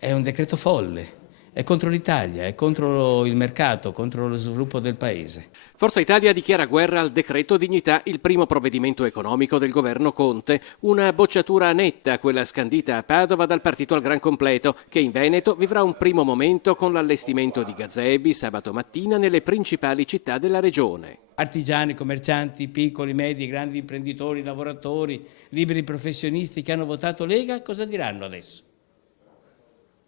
È un decreto folle, è contro l'Italia, è contro il mercato, contro lo sviluppo del Paese. Forza Italia dichiara guerra al decreto dignità, il primo provvedimento economico del governo Conte. Una bocciatura netta, quella scandita a Padova dal partito al gran completo, che in Veneto vivrà un primo momento con l'allestimento di gazebi sabato mattina nelle principali città della regione. Artigiani, commercianti, piccoli, medi, grandi imprenditori, lavoratori, liberi professionisti che hanno votato Lega, cosa diranno adesso?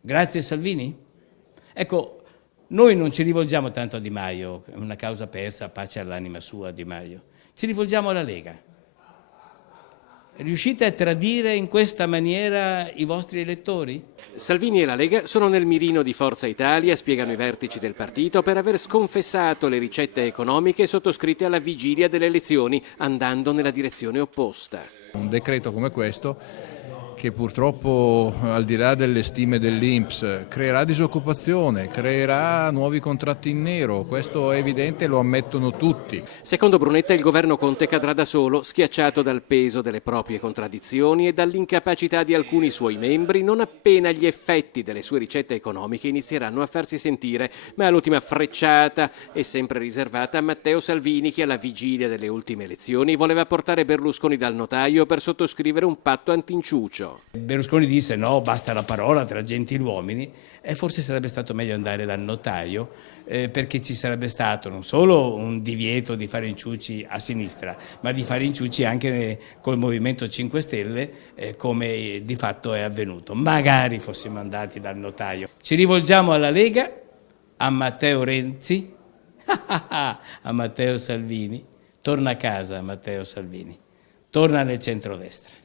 Grazie Salvini? Ecco, noi non ci rivolgiamo tanto a Di Maio, è una causa persa, pace all'anima sua Di Maio. Ci rivolgiamo alla Lega. Riuscite a tradire in questa maniera i vostri elettori? Salvini e la Lega sono nel mirino di Forza Italia, spiegano i vertici del partito, per aver sconfessato le ricette economiche sottoscritte alla vigilia delle elezioni, andando nella direzione opposta. Un decreto come questo, che purtroppo al di là delle stime dell'INPS creerà disoccupazione, creerà nuovi contratti in nero, questo è evidente, lo ammettono tutti. Secondo Brunetta il governo Conte cadrà da solo, schiacciato dal peso delle proprie contraddizioni e dall'incapacità di alcuni suoi membri non appena gli effetti delle sue ricette economiche inizieranno a farsi sentire, ma l'ultima frecciata è sempre riservata a Matteo Salvini, che alla vigilia delle ultime elezioni voleva portare Berlusconi dal notaio per sottoscrivere un patto antinciucio. Berlusconi disse no, basta la parola tra gentiluomini, e forse sarebbe stato meglio andare dal notaio, perché ci sarebbe stato non solo un divieto di fare inciuci a sinistra, ma di fare inciuci anche col Movimento 5 Stelle, come di fatto è avvenuto. Magari fossimo andati dal notaio. Ci rivolgiamo alla Lega, a Matteo Renzi, a Matteo Salvini. Torna a casa Matteo Salvini, torna nel centrodestra.